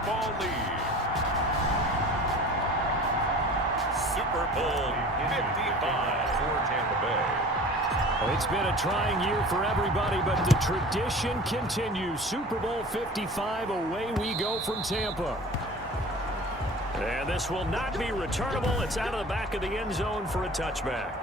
football lead. Super Bowl 55 for Tampa Bay. Well, it's been a trying year for everybody, but the tradition continues. Super Bowl 55, away we go from Tampa. And this will not be returnable. It's out of the back of the end zone for a touchback.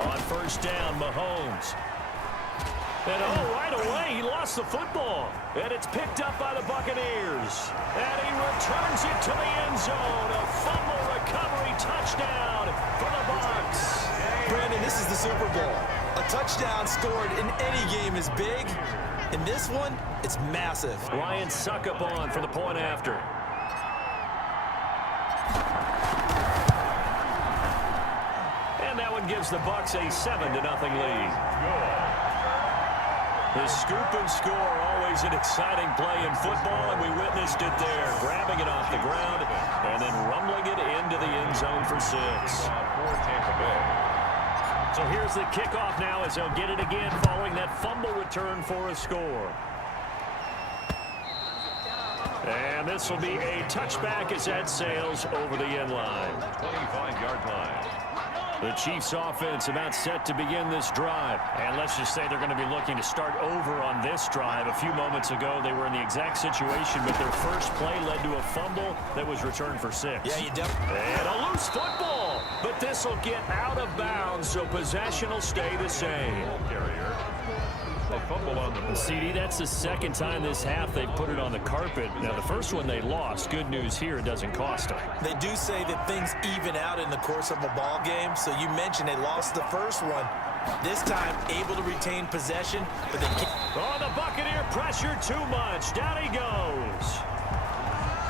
On first down, Mahomes. And right away, he lost the football. And it's picked up by the Buccaneers. And he returns it to the end zone. A fumble recovery touchdown for the Bucs. Brandon, this is the Super Bowl. A touchdown scored in any game is big. In this one, it's massive. Ryan Suckup on for the point after. And that one gives the Bucs a 7-0 lead. The scoop and score, always an exciting play in football, and we witnessed it there, grabbing it off the ground and then rumbling it into the end zone for 6. So here's the kickoff now as they'll get it again following that fumble return for a score. And this will be a touchback as that sails over the end line. 25-yard line. The Chiefs offense about set to begin this drive. And let's just say they're going to be looking to start over on this drive. A few moments ago, they were in the exact situation, but their first play led to a fumble that was returned for 6. Yeah, you definitely. And a loose football. But this will get out of bounds, so possession will stay the same. Carrier. A fumble on the play. CD, that's the second time this half they put it on the carpet. Now, the first one they lost. Good news here, it doesn't cost them. They do say that things even out in the course of a ball game. So you mentioned they lost the first one. This time, able to retain possession, but they can't. Oh, the Buccaneer pressure too much. Down he goes.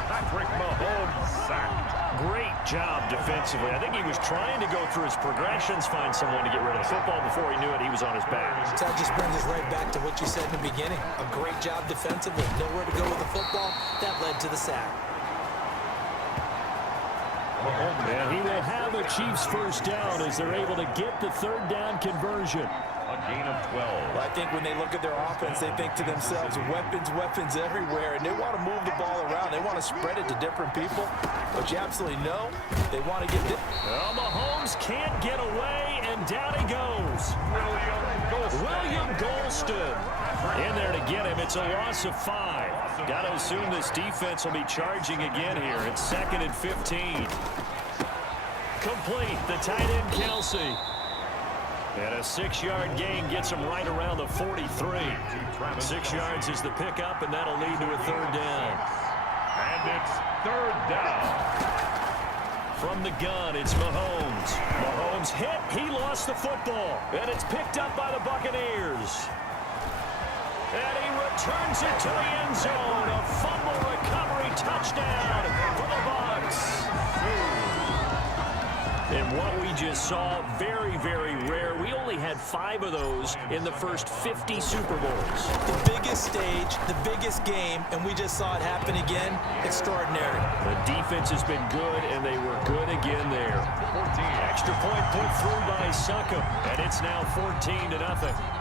Patrick Mahomes sacked. Great job defensively. I think he was trying to go through his progressions, find someone to get rid of the football. Before he knew it, he was on his back. That just brings us right back to what you said in the beginning. A great job defensively. Nowhere to go with the football. That led to the sack. And he will have a Chiefs first down as they're able to get the third down conversion. A gain of 12. Well, I think when they look at their offense, they think to themselves, weapons, weapons everywhere, and they want to move the ball around. They want to spread it to different people, but you absolutely know they want to get it. Well, Mahomes can't get away, and down he goes. William Golston in there to get him. It's a loss of 5. Got to assume this defense will be charging again here. It's 2nd and 15. Complete, the tight end Kelsey. And a 6-yard gain gets him right around the 43. 6 yards is the pickup, and that'll lead to a third down. And it's third down. From the gun, it's Mahomes. Mahomes hit. He lost the football. And it's picked up by the Buccaneers. And he returns it to the end zone. A fumble recovery touchdown for the Bucs. And what we just saw, very, very rare. We only had 5 of those in the first 50 Super Bowls. The biggest stage, the biggest game, and we just saw it happen again. Extraordinary. The defense has been good, and they were good again there. 14. Extra point put through by Suckup, and it's now 14-0.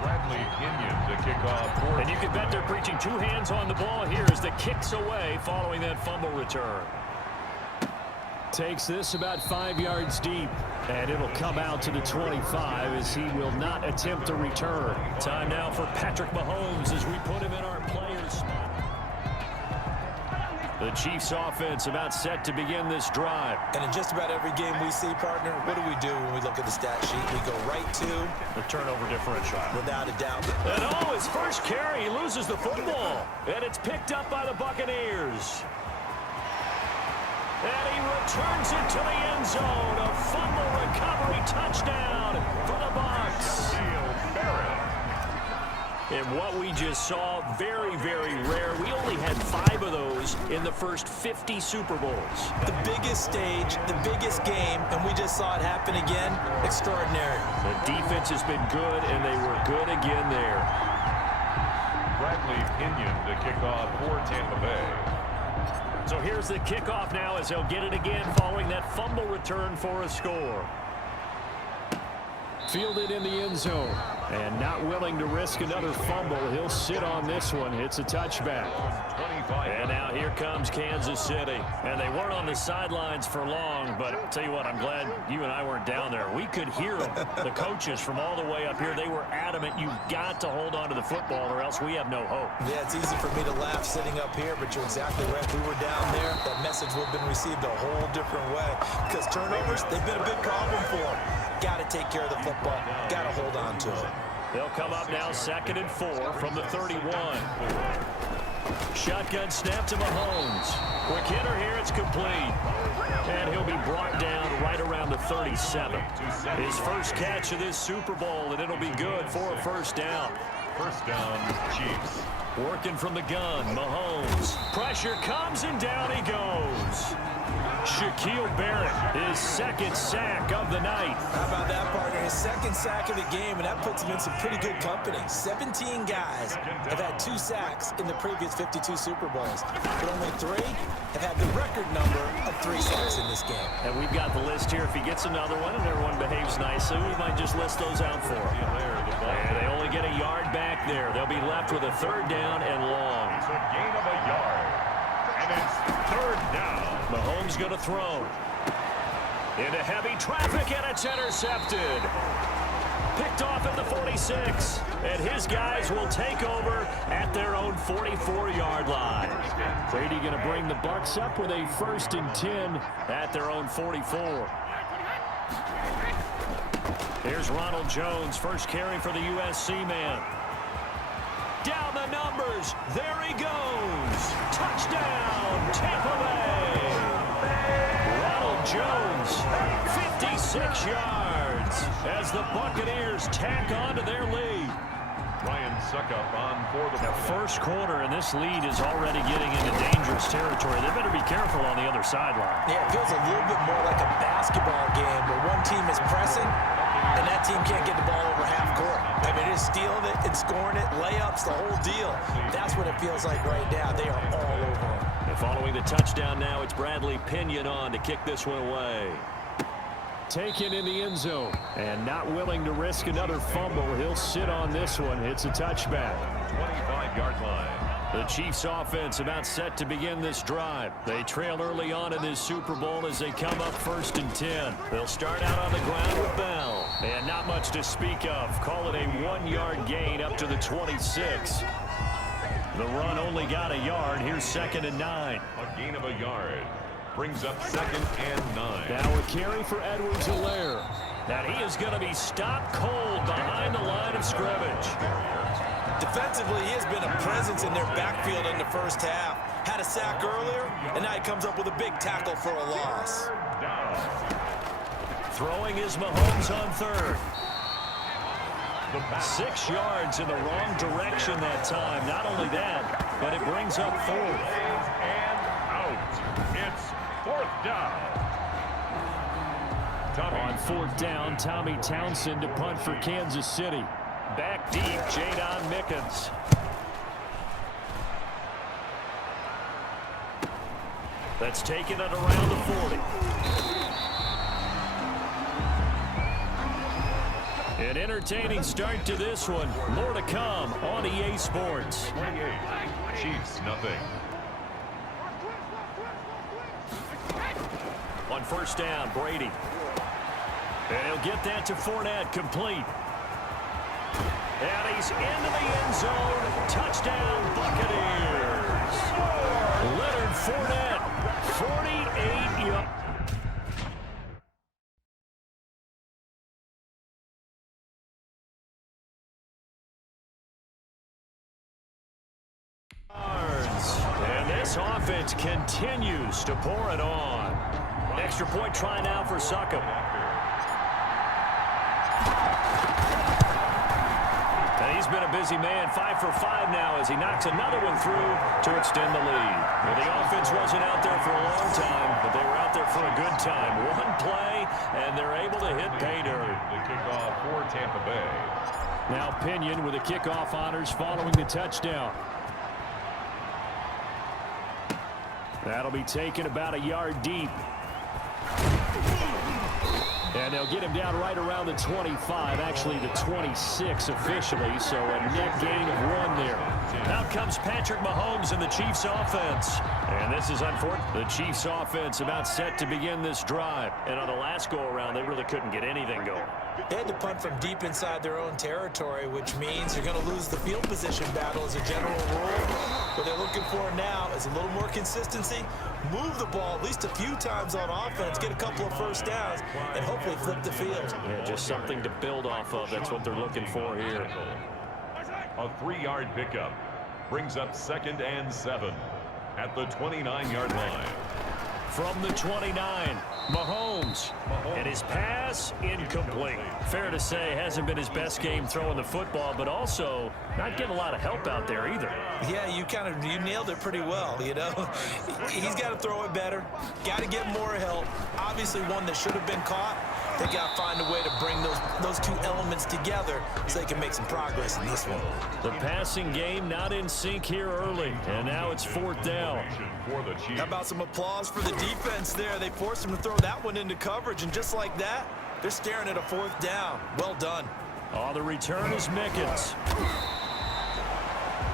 Bradley Pinion to kick off. And you can bet they're preaching 2 hands on the ball here as the kick's away following that fumble return. Takes this about 5 yards deep, and it'll come out to the 25 as he will not attempt to return. Time now for Patrick Mahomes as we put him in our players spot. The Chiefs offense about set to begin this drive. And in just about every game we see, partner, what do when we look at the stat sheet? We go right to the turnover differential. Without a doubt. And his first carry, he loses the football. And it's picked up by the Buccaneers. And he returns it to the end zone. A fumble recovery touchdown for the Bucs. And what we just saw, very, very rare. We only had 5 of those in the first 50 Super Bowls. The biggest stage, the biggest game, and we just saw it happen again. Extraordinary. The defense has been good, and they were good again there. Bradley Pinion to kick off for Tampa Bay. So here's the kickoff now as they'll get it again following that fumble return for a score. Fielded in the end zone. And not willing to risk another fumble. He'll sit on this one. It's a touchback. And now here comes Kansas City. And they weren't on the sidelines for long, but I'll tell you what, I'm glad you and I weren't down there. We could hear them. The coaches from all the way up here, they were adamant. You've got to hold on to the football or else we have no hope. Yeah, it's easy for me to laugh sitting up here, but you're exactly right. If we were down there, that message would have been received a whole different way. Because turnovers, they've been a big problem for them. Got to take care of the football. Got to hold on to it. They'll come up now 2nd and 4 from the 31. Shotgun snap to Mahomes. Quick hitter here, it's complete. And he'll be brought down right around the 37. His first catch of this Super Bowl, and it'll be good for a first down. First down, Chiefs. Working from the gun, Mahomes. Pressure comes, and down he goes. Shaquille Barrett, his second sack of the night. How about that, partner? His second sack of the game, and that puts him in some pretty good company. 17 guys have had 2 sacks in the previous 52 Super Bowls, but only 3 have had the record number of 3 sacks in this game. And we've got the list here. If he gets another one and everyone behaves nicely, we might just list those out for him. And they only get a yard back there. They'll be left with a 3rd down and long. It's a gain of a yard. And it's 3rd down. Mahomes going to throw. Into heavy traffic, and it's intercepted. Picked off at the 46. And his guys will take over at their own 44-yard line. Brady going to bring the Bucs up with a 1st and 10 at their own 44. Here's Ronald Jones, first carry for the USC man. Down the numbers. There he goes. Touchdown, Tampa Bay. Ronald Jones, 56 yards as the Buccaneers tack on to their lead. Ryan Suckup on for the first quarter, and this lead is already getting into dangerous territory. They better be careful on the other sideline. Yeah, it feels a little bit more like a basketball game where one team is pressing and that team can't get the ball over half court. I mean, it's stealing it and scoring it, layups, the whole deal. That's what it feels like right now. They are all over them. And following the touchdown now, it's Bradley Pinion on to kick this one away. Taken in the end zone, and not willing to risk another fumble. He'll sit on this one. It's a touchback. 25-yard line. The Chiefs offense about set to begin this drive. They trail early on in this Super Bowl as they come up 1st and 10. They'll start out on the ground with Bell. And not much to speak of. Call it a 1-yard gain up to the 26. The run only got a yard. Here's 2nd and 9. A gain of a yard. Brings up 2nd and 9. Now a carry for Edwards-Helaire. Now he is going to be stopped cold behind the line of scrimmage. Defensively, he has been a presence in their backfield in the first half. Had a sack earlier, and now he comes up with a big tackle for a loss. Throwing is Mahomes on 3rd. 6 yards in the wrong direction that time. Not only that, but it brings up 4th. And out. It's 4th down. On 4th down, Tommy Townsend to punt for Kansas City. Back deep, Jadon Mickens. That's taken at around the 40. An entertaining start to this one. More to come on EA Sports. 28. Chiefs, nothing. On 1st down, Brady. And he'll get that to Fournette, complete. And he's into the end zone. Touchdown, Buccaneers. Leonard Fournette, 48 yards. And this offense continues to pour it on. Extra point try now for Suckup. And he's been a busy man, 5 for 5 now as he knocks another one through to extend the lead. Well, the offense wasn't out there for a long time, but they were out there for a good time. One play, and they're able to hit pay dirt. The kickoff for Tampa Bay. Now Pinion with the kickoff honors following the touchdown. That'll be taken about a yard deep. And they'll get him down right around the 25, actually the 26 officially, so a net gain of 1 there. Now comes Patrick Mahomes in the Chiefs offense. And this is unfortunate. The Chiefs offense about set to begin this drive. And on the last go-around, they really couldn't get anything going. They had to punt from deep inside their own territory, which means you're going to lose the field position battle as a general rule. What they're looking for now is a little more consistency, move the ball at least a few times on offense, get a couple of first downs, and hopefully flip the field. Yeah, just something to build off of. That's what they're looking for here. A 3-yard pickup brings up 2nd and 7 at the 29-yard line. From the 29, Mahomes. And his pass, incomplete. Fair to say, hasn't been his best game throwing the football, but also not getting a lot of help out there either. Yeah, you nailed it pretty well, you know. He's got to throw it better. Got to get more help. Obviously one that should have been caught. They got to find a way to bring those two elements together so they can make some progress in this one. The passing game not in sync here early, and now it's 4th down. How about some applause for the defense there? They forced him to throw that one into coverage, and just like that, they're staring at a 4th down. Well done. Oh, the return is Mickens.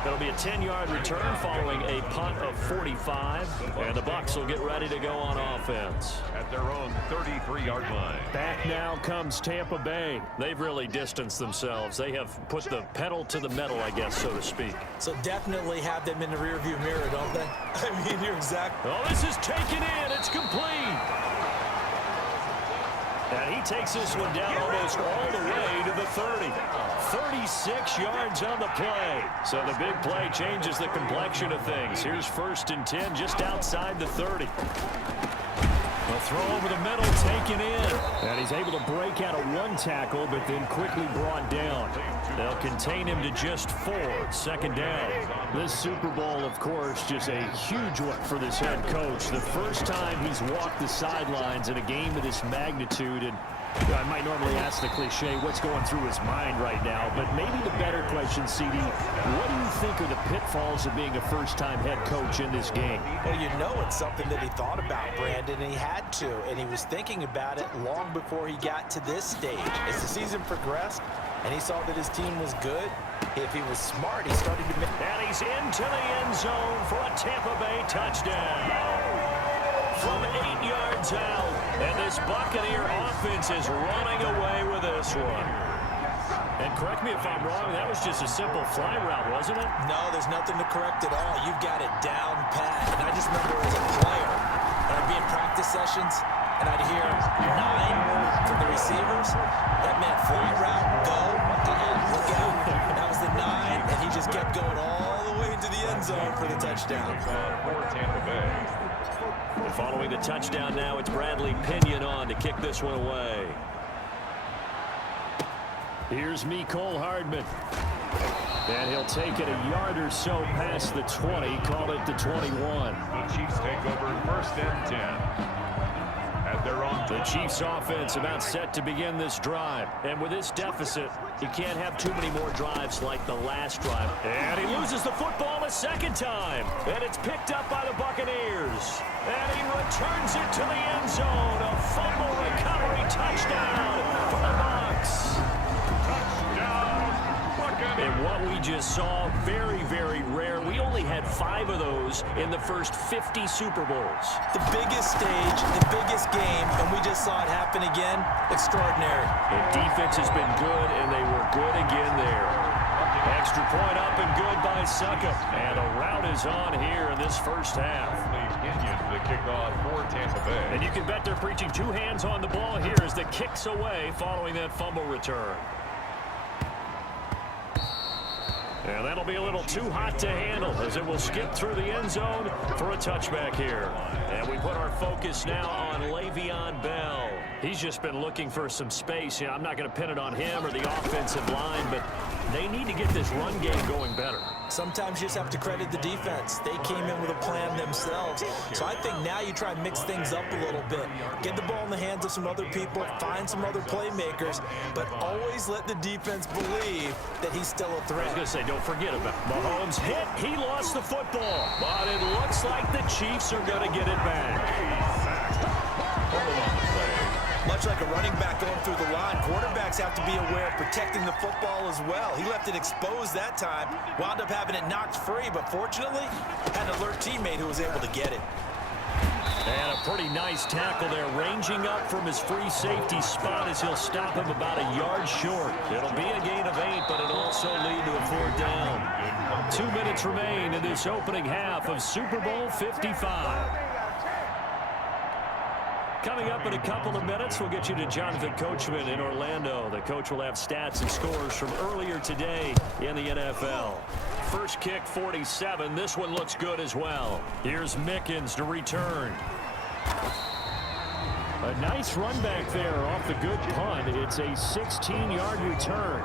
That'll be a 10-yard return following a punt of 45. And the Bucs will get ready to go on offense. At their own 33-yard line. Back now comes Tampa Bay. They've really distanced themselves. They have put the pedal to the metal, I guess, so to speak. So definitely have them in the rearview mirror, don't they? I mean, you're exactly. Oh, this is taken in. It's complete. And he takes this one down almost all the way to the 30. 36 yards on the play. So the big play changes the complexion of things. Here's 1st and 10 just outside the 30. A throw over the middle, taken in. And he's able to break out of 1 tackle, but then quickly brought down. They'll contain him to just 4. 2nd down. This Super Bowl, of course, just a huge one for this head coach. The first time he's walked the sidelines in a game of this magnitude. And I might normally ask the cliche, what's going through his mind right now? But maybe the better question, CD, what do you think are the pitfalls of being a first-time head coach in this game? Well, you know it's something that he thought about, Brandon, and he had to. And he was thinking about it long before he got to this stage. As the season progressed and he saw that his team was good, if he was smart, he started to make... And he's into the end zone for a Tampa Bay touchdown. From 8 yards out, and this Buccaneer offense is running away with this one. And correct me if I'm wrong, that was just a simple fly route, wasn't it? No, there's nothing to correct at all. You've got it down pat. And I just remember as a player, and I'd be in practice sessions, and I'd hear 9 from the receivers. That meant fly route, go, look out. That was the 9, and he just kept going all the way into the end zone for the touchdown. For Tampa Bay. And following the touchdown now, it's Bradley Pinion on to kick this one away. Here's Mecole Hardman. And he'll take it a yard or so past the 20, call it the 21. The Chiefs take over 1st and 10. At their own. The Chiefs offense about set to begin this drive. And with this deficit, you can't have too many more drives like the last drive. And he loses the football a 2nd time. And it's picked up by the Buccaneers. And he returns it to the end zone. A fumble recovery touchdown for the Bucs. And what we just saw, very, very rare. We only had 5 of those in the first 50 Super Bowls. The biggest stage, the biggest game, and we just saw it happen again. Extraordinary. The defense has been good, and they were good again there. Extra point up and good by Suckup. And a rout is on here in this first half. The kickoff for Tampa Bay. And you can bet they're preaching 2 hands on the ball here as the kick's away following that fumble return. And that'll be a little too hot to handle as it will skip through the end zone for a touchback here. And we put our focus now on Le'Veon Bell. He's just been looking for some space. I'm not going to pin it on him or the offensive line, but they need to get this run game going better. Sometimes you just have to credit the defense. They came in with a plan themselves. So I think now you try and mix things up a little bit. Get the ball in the hands of some other people, find some other playmakers, but always let the defense believe that he's still a threat. I was going to say, don't forget about Mahomes hit. He lost the football, but it looks like the Chiefs are going to get it back. Much like a running back going through the line, quarterbacks have to be aware of protecting the football as well. He left it exposed that time, wound up having it knocked free, but fortunately, had an alert teammate who was able to get it. And a pretty nice tackle there, ranging up from his free safety spot as he'll stop him about a yard short. It'll be a gain of 8, but it'll also lead to a 4th down. 2 minutes remain in this opening half of Super Bowl 55. Coming up in a couple of minutes, we'll get you to Jonathan Coachman in Orlando. The coach will have stats and scores from earlier today in the NFL. First kick, 47. This one looks good as well. Here's Mickens to return. A nice run back there off the good punt. It's a 16-yard return.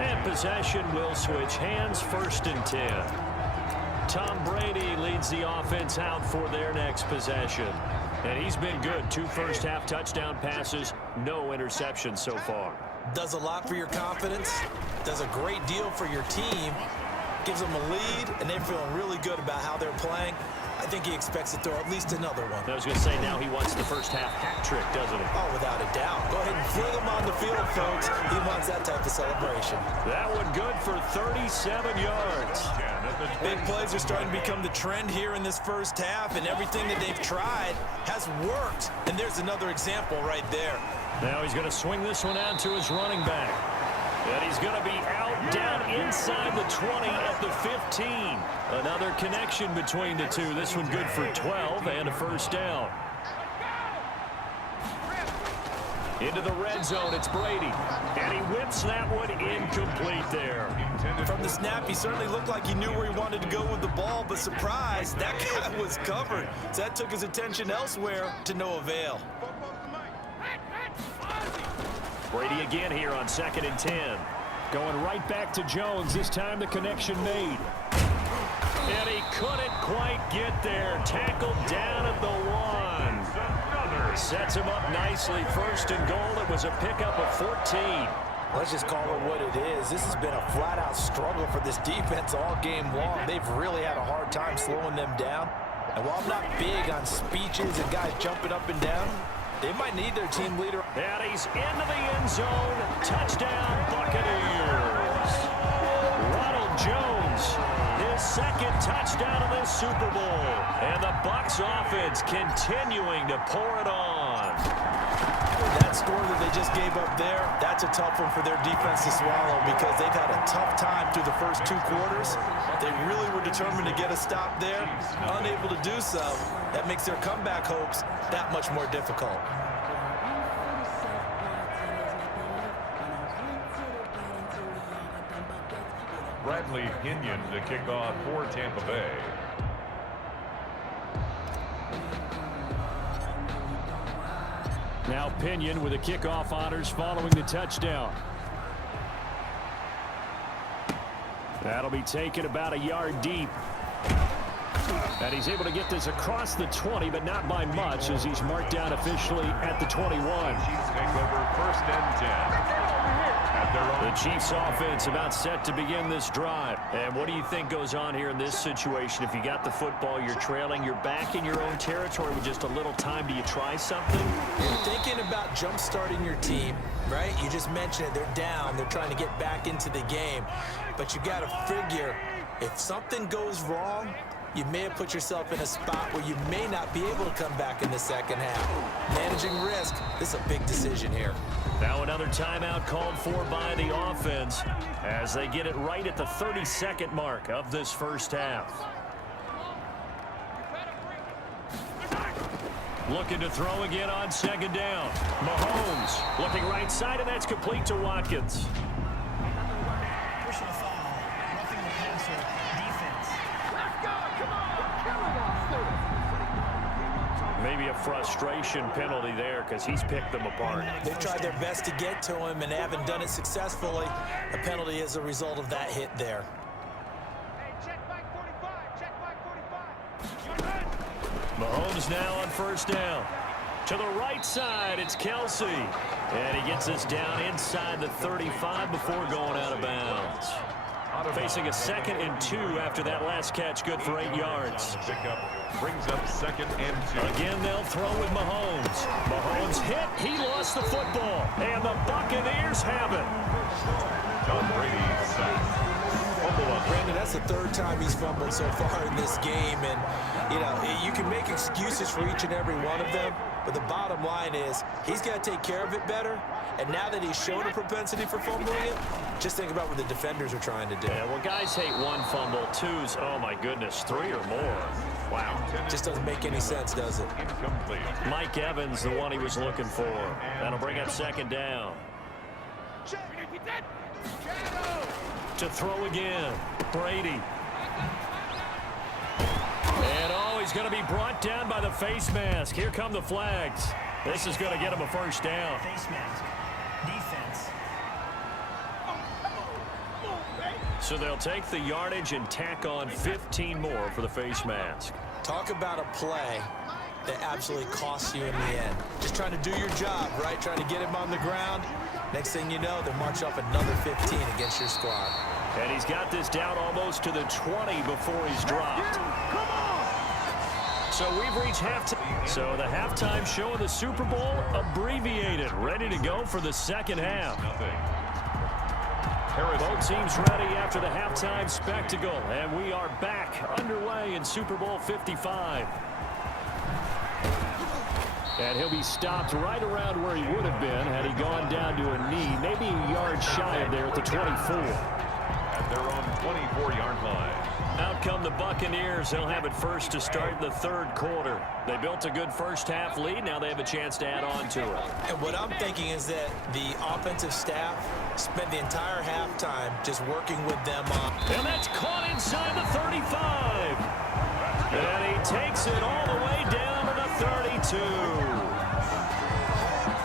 And possession will switch hands, 1st and 10. Tom Brady leads the offense out for their next possession. And he's been good. 2 first-half touchdown passes, no interceptions so far. Does a lot for your confidence, does a great deal for your team, gives them a lead, and they're feeling really good about how they're playing. I think he expects to throw at least another one. I was going to say, now he wants the first-half hat trick, doesn't he? Oh, without a doubt. Go ahead and fling him on the field, folks. He wants that type of celebration. That one good for 37 yards. Big plays are starting to become the trend here in this first half, and everything that they've tried has worked. And there's another example right there. Now he's going to swing this one out to his running back. And he's going to be out down inside the 20 at the 15. Another connection between the two. This one good for 12 and a 1st down. Into the red zone, it's Brady. And he whips that one incomplete there. From the snap, he certainly looked like he knew where he wanted to go with the ball, but surprise, that guy was covered. So that took his attention elsewhere to no avail. Brady again here on 2nd and 10. Going right back to Jones. This time the connection made. And he couldn't quite get there. Tackled down at the 1. Sets him up nicely. 1st and goal. It was a pickup of 14. Let's just call it what it is. This has been a flat-out struggle for this defense all game long. They've really had a hard time slowing them down. And while I'm not big on speeches and guys jumping up and down, they might need their team leader. And he's into the end zone. Touchdown, Buccaneers. Ronald Jones, his 2nd touchdown of this Super Bowl. And the Bucs offense continuing to pour it on. That score that they just gave up there, that's a tough one for their defense to swallow because they've had a tough time through the first 2 quarters. They really were determined to get a stop there, unable to do so. That makes their comeback hopes that much more difficult. Bradley Pinion to kick off for Tampa Bay. Now Pinion with the kickoff honors following the touchdown. That'll be taken about a yard deep. And he's able to get this across the 20, but not by much as he's marked down officially at the 21. Take over 1st and 10. The Chiefs offense about set to begin this drive. And what do you think goes on here in this situation? If you got the football, you're trailing, you're back in your own territory with just a little time. Do you try something? You're thinking about jump-starting your team, right? You just mentioned it. They're down. They're trying to get back into the game. But you got to figure if something goes wrong, you may have put yourself in a spot where you may not be able to come back in the second half. Managing risk, this is a big decision here. Now another timeout called for by the offense as they get it right at the 32nd mark of this first half. Looking to throw again on 2nd down. Mahomes looking right side, and that's complete to Watkins. Personal foul, roughing the passer, defense. Let's go, come on, Maybe a frustration penalty there because he's picked them apart. They've tried their best to get to him and haven't done it successfully. A penalty is a result of that hit there. Hey, Mahomes now on first down. To the right side, it's Kelsey. And he gets us down inside the 35 before going out of bounds. Facing a 2nd and 2 after that last catch, good for 8 yards. Pickup brings up 2nd and 2. Again, they'll throw with Mahomes. Mahomes hit. He lost the football. And the Buccaneers have it. Tom Brady sacked. Brandon, that's the 3rd time he's fumbled so far in this game. And, you know, you can make excuses for each and every one of them. But the bottom line is he's got to take care of it better. And now that he's shown a propensity for fumbling it, just think about what the defenders are trying to do. Yeah, well, guys hate 1 fumble, 2's, oh, my goodness, 3 or more. Wow. Just doesn't make any sense, does it? Incomplete. Mike Evans, the one he was looking for. That'll bring up 2nd down. To throw again, Brady. And, oh, he's going to be brought down by the face mask. Here come the flags. This is going to get him a first down. Face mask. Defense. So they'll take the yardage and tack on 15 more for the face mask. Talk about a play that absolutely costs you in the end. Just trying to do your job, right? Trying to get him on the ground. Next thing you know, they'll march off another 15 against your squad. And he's got this down almost to the 20 before he's dropped. So we've reached halftime. So the halftime show of the Super Bowl abbreviated, ready to go for the 2nd half. Both teams ready after the halftime spectacle, and we are back underway in Super Bowl 55. And he'll be stopped right around where he would have been had he gone down to a knee, maybe a yard shy of there at the 24. At their own 24-yard line. Out come the Buccaneers. They'll have it first to start the 3rd quarter. They built a good first half lead. Now they have a chance to add on to it. And what I'm thinking is that the offensive staff spent the entire halftime just working with them on. And that's caught inside the 35. And he takes it all the way down to the 32.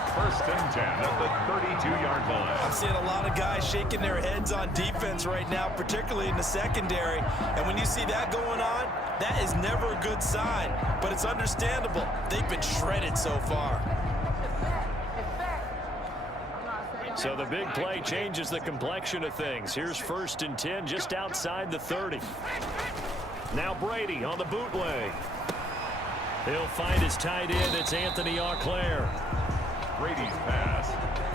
1st and 10 at the 32-yard line. I'm seeing a lot of guys shaking their heads on defense right now, particularly in the secondary. And when you see that going on, that is never a good sign. But it's understandable. They've been shredded so far. So the big play changes the complexion of things. Here's 1st and 10 just outside the 30. Now Brady on the bootleg. He'll find his tight end. It's Anthony Auclair. Brady's pass.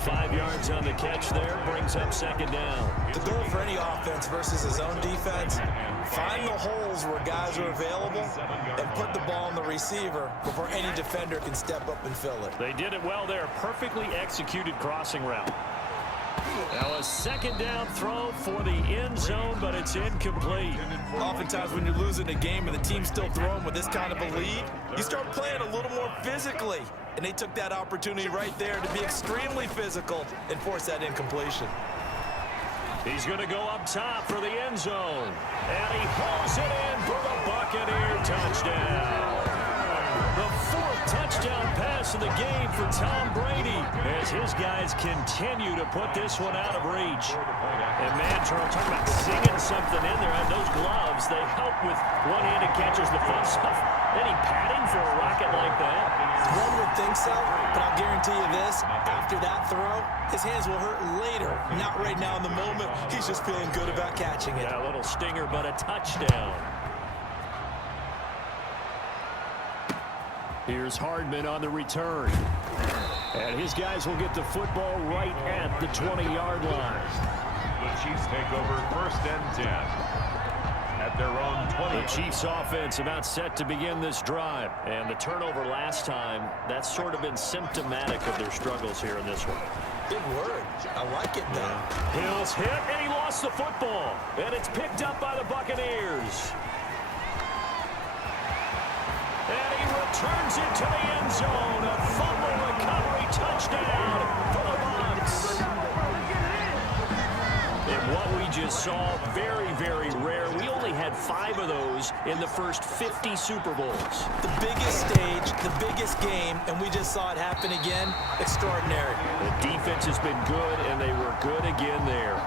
5 yards on the catch there, brings up 2nd down. The goal for any offense versus his own defense, find the holes where guys are available and put the ball on the receiver before any defender can step up and fill it. They did it well there. Perfectly executed crossing route. Now a 2nd down throw for the end zone, but it's incomplete. Oftentimes when you're losing a game and the team's still throwing with this kind of a lead, you start playing a little more physically. And they took that opportunity right there to be extremely physical and force that incompletion. He's going to go up top for the end zone. And he hauls it in for the Buccaneer touchdown. The 4th touchdown pass of the game for Tom Brady as his guys continue to put this one out of reach. And man, Charles, talking about singing something in there. And those gloves, they help with one-handed catches, the fun stuff. Any padding for a rocket like that? One would think so, but I'll guarantee you this, after that throw, his hands will hurt later. Not right now in the moment. He's just feeling good about catching it. Yeah, a little stinger, but a touchdown. Here's Hardman on the return. And his guys will get the football right at the 20-yard line. The Chiefs take over 1st and 10 at their own 20. The Chiefs offense about set to begin this drive. And the turnover last time, that's sort of been symptomatic of their struggles here in this one. Big word. I like it, though. Hill's hit, and he lost the football. And it's picked up by the Buccaneers. And he returns it to the end zone. A fumble recovery touchdown for the Bucs. And what we just saw, very, very rare. We only had 5 of those in the first 50 Super Bowls. The biggest stage, the biggest game, and we just saw it happen again. Extraordinary. The defense has been good, and they were good again there.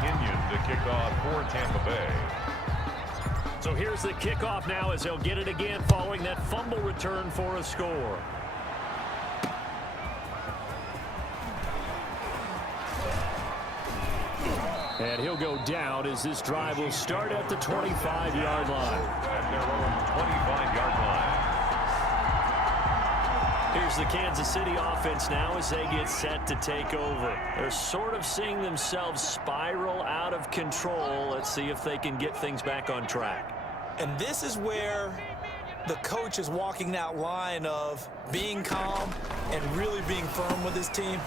Kenyon, the kickoff for Tampa Bay. So here's the kickoff now as they'll get it again following that fumble return for a score. And he'll go down as this drive will start at the 25-yard line. At their own 25-yard line. Here's the Kansas City offense now as they get set to take over. They're sort of seeing themselves spiral out of control. Let's see if they can get things back on track. And this is where the coach is walking that line of being calm and really being firm with his team.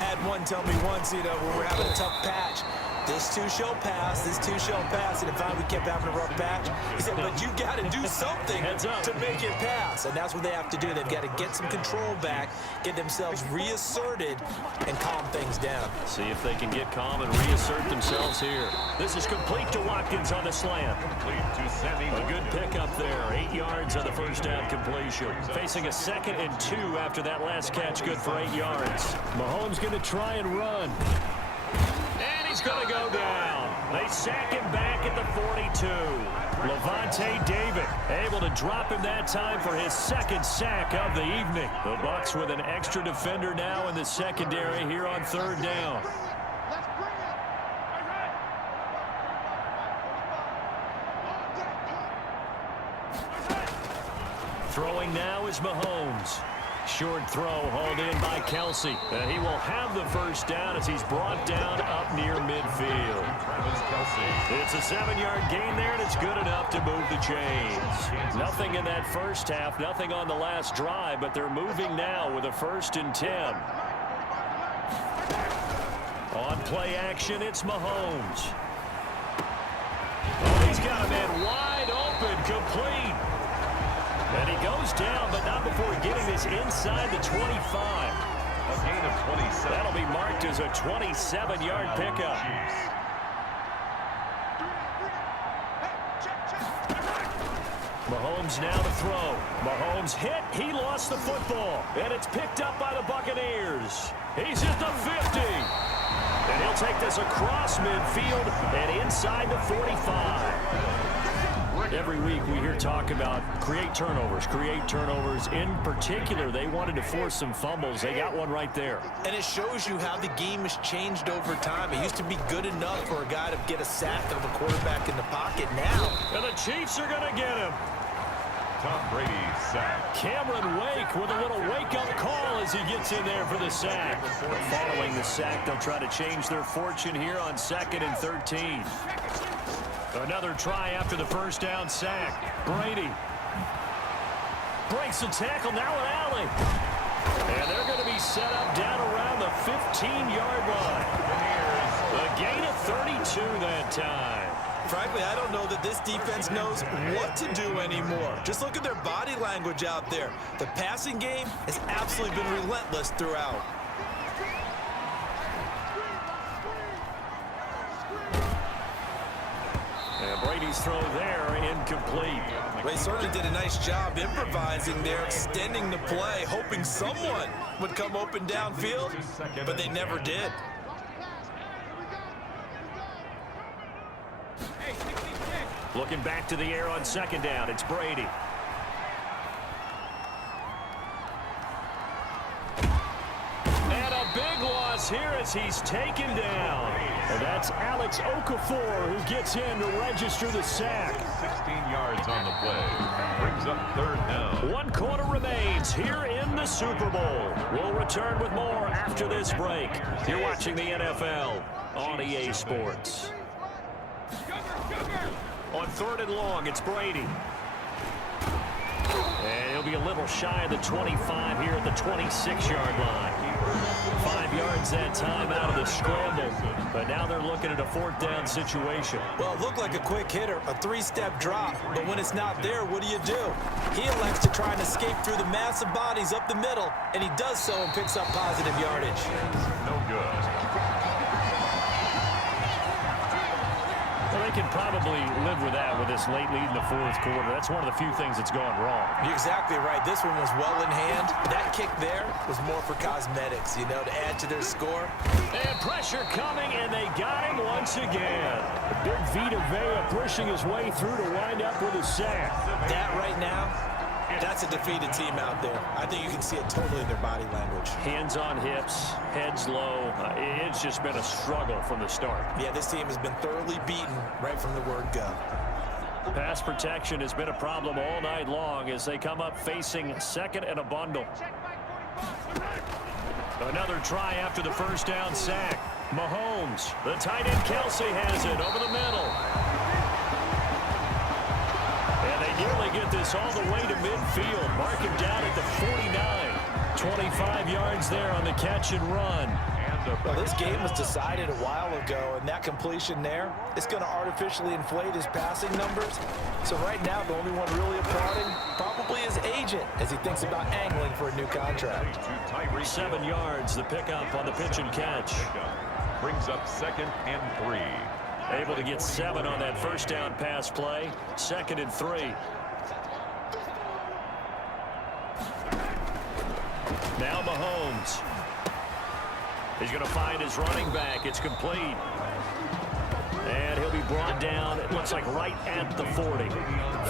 I had one tell me once, when we're having a tough patch, this too shall pass, this too shall pass. And if we kept having a rough patch, he said, but you got to do something to make it pass. And that's what they have to do. They've got to get some control back, get themselves reasserted, and calm things down. See if they can get calm and reassert themselves here. This is complete to Watkins on the slant. A good pickup there. 8 yards on the first down completion. Facing a 2nd and 2 after that last catch, good for 8 yards. Mahomes going to try and run. And he's going to go down. They sack him back at the 42. Levante David able to drop him that time for his 2nd sack of the evening. The Bucs with an extra defender now in the secondary here on 3rd down. Throwing now is Mahomes. Short throw hauled in by Kelsey. And he will have the first down as he's brought down up near midfield. It's a 7-yard gain there, and it's good enough to move the chains. Nothing in that first half, nothing on the last drive, but they're moving now with a 1st and 10. On play action, it's Mahomes. Oh, he's got a man wide open, complete. And he goes down, but not before getting this inside the 25. A gain of 27. That'll be marked as a 27-yard pickup. Mahomes now to throw. Mahomes hit. He lost the football. And it's picked up by the Buccaneers. He's at the 50. And he'll take this across midfield and inside the 45. Every week we hear talk about create turnovers. In particular, they wanted to force some fumbles. They got one right there. And it shows you how the game has changed over time. It used to be good enough for a guy to get a sack of a quarterback in the pocket. Now, and the Chiefs are going to get him. Tom Brady sack. Cameron Wake with a little wake-up call as he gets in there for the sack. Following the sack, they'll try to change their fortune here on 2nd and 13. Another try after the first down sack. Brady breaks the tackle, now an alley. And they're going to be set up down around the 15-yard line. A gain of 32 that time. Frankly, I don't know that this defense knows what to do anymore. Just look at their body language out there. The passing game has absolutely been relentless throughout. And Brady's throw there, incomplete. They certainly did a nice job improvising there, extending the play, hoping someone would come open downfield, but they never did. Looking back to the air on 2nd down, it's Brady. And a big loss here as he's taken down. And that's Alex Okafor who gets in to register the sack. 16 yards on the play. Brings up 3rd down. 1 quarter remains here in the Super Bowl. We'll return with more after this break. You're watching the NFL on EA Sports. On 3rd and long, it's Brady. And he'll be a little shy of the 25 here at the 26-yard line. 5 yards that time out of the scramble. But now they're looking at a 4th down situation. Well, it looked like a quick hitter, a 3-step drop. But when it's not there, what do? He elects to try and escape through the massive bodies up the middle. And he does so and picks up positive yardage. No good. Well, they can probably live with that with this late lead in the fourth quarter. That's one of the few things that's gone wrong. You're exactly right. This one was well in hand. That kick there was more for cosmetics, you know, to add to their score. And pressure coming, and they got him once again. Big Vita Vea pushing his way through to wind up with a sack. That right now, that's a defeated team out there. I think you can see it totally in their body language. Hands on hips, heads low. It's just been a struggle from the start. Yeah, this team has been thoroughly beaten right from the word go. Pass protection has been a problem all night long as they come up facing second and a bundle. Another try after the first down sack. Mahomes, the tight end Kelsey has it over the middle. And they nearly get this all the way to midfield. Mark him down at the 49. 25 yards there on the catch and run. Well, this game was decided a while ago, and that completion there is going to artificially inflate his passing numbers. So right now, the only one really applauding probably his agent as he thinks about angling for a new contract. 7 yards, the pickup on the pitch and catch. Brings up 2nd and 3. Able to get 7 on that first down pass play. 2nd and 3. Now Mahomes. He's going to find his running back. It's complete. And he'll be brought down, it looks like right at the 40.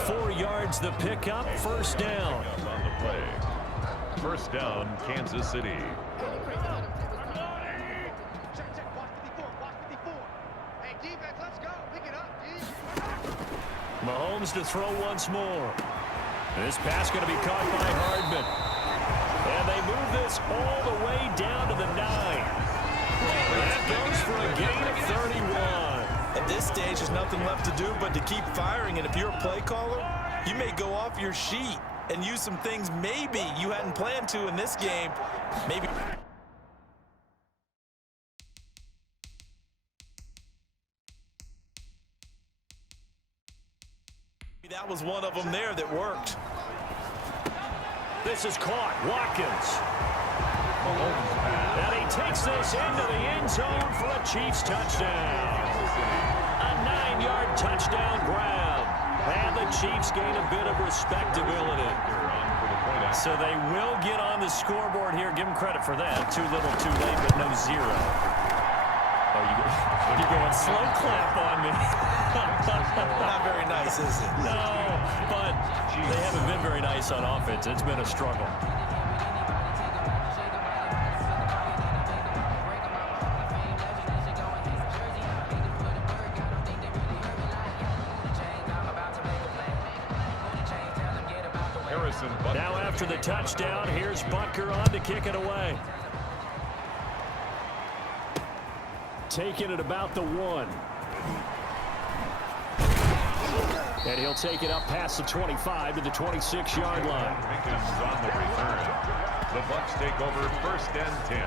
4 yards the pickup, first down. On the play. First down, Kansas City. Mahomes to throw once more. This pass going to be caught by Hardman. And they move this all the way down to the 9. That goes for a gain of 31. At this stage, there's nothing left to do but to keep firing. And if you're a play caller, you may go off your sheet and use some things maybe you hadn't planned to in this game. Maybe that was one of them there that worked. This is caught. Watkins. And he takes this into the end zone for a Chiefs touchdown. A 9-yard touchdown grab. And the Chiefs gain a bit of respectability. So they will get on the scoreboard here. Give them credit for that. Too little, too late, but no 0. Oh, you're going slow clap on me. Not very nice, is it? No, but they haven't been very nice on offense. It's been a struggle. Now after the touchdown, here's Butker on to kick it away. Taking it about the 1. And he'll take it up past the 25 to the 26-yard line. Pickens on the return. The Bucs take over 1st and 10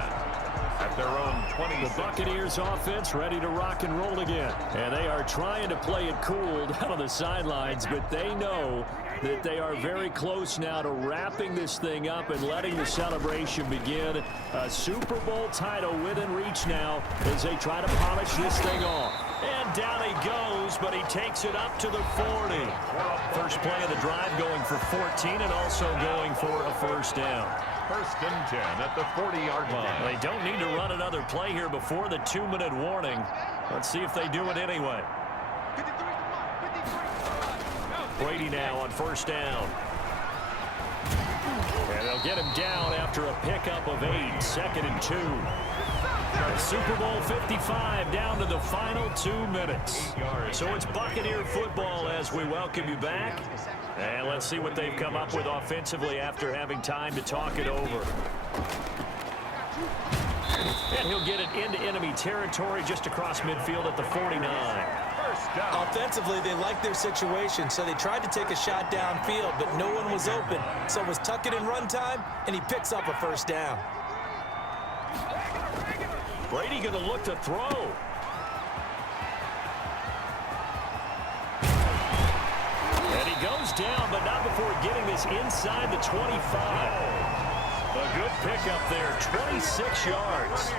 at their own 26. The Buccaneers offense ready to rock and roll again. And they are trying to play it cool down on the sidelines, but they know that they are very close now to wrapping this thing up and letting the celebration begin. A Super Bowl title within reach now as they try to polish this thing off. And down he goes, but he takes it up to the 40. First play of the drive going for 14 and also going for a first down. 1st and 10 at the 40-yard line. They don't need to run another play here before the 2-minute warning. Let's see if they do it anyway. Brady now on first down. And they'll get him down after a pickup of 8. 2nd and 2. Super Bowl 55 down to the final 2 minutes. So it's Buccaneer football as we welcome you back. And let's see what they've come up with offensively after having time to talk it over. And he'll get it into enemy territory just across midfield at the 49. Offensively, they liked their situation, so they tried to take a shot downfield, but no one was open. So it was tuck it in run time, and he picks up a first down. Brady going to look to throw. And he goes down, but not before getting this inside the 25. A good pickup there, 26 yards.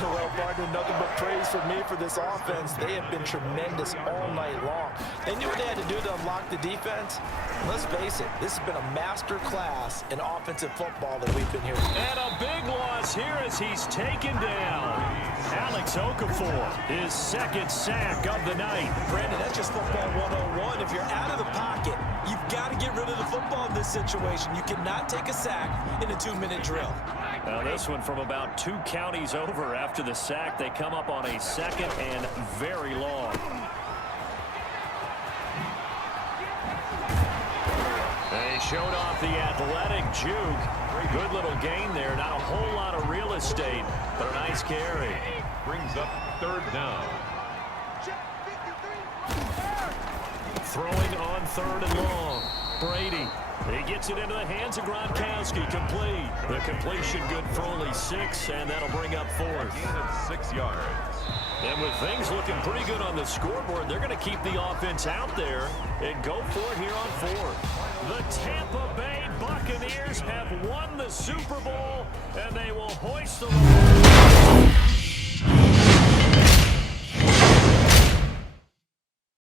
Well, partner, nothing but praise for me for this offense. They have been tremendous all night long. They knew what they had to do to unlock the defense. Let's face it, this has been a master class in offensive football that we've been here. And a big loss here as he's taken down. Alex Okafor, his second sack of the night. Brandon, that's just football 101. If you're out of the pocket, you've got to get rid of the football in this situation. You cannot take a sack in a 2-minute drill. Now this one from about 2 counties over after the sack. They come up on a second and very long. They showed off the athletic juke. Good little gain there. Not a whole lot of real estate, but a nice carry. Brings up 3rd down. Throwing on 3rd and long. Brady. He gets it into the hands of Gronkowski. Complete. The completion good for only 6, and that'll bring up 4th. Gain of 6 yards. And with things looking pretty good on the scoreboard, they're going to keep the offense out there and go for it here on 4th. The Tampa Bay Buccaneers have won the Super Bowl, and they will hoist the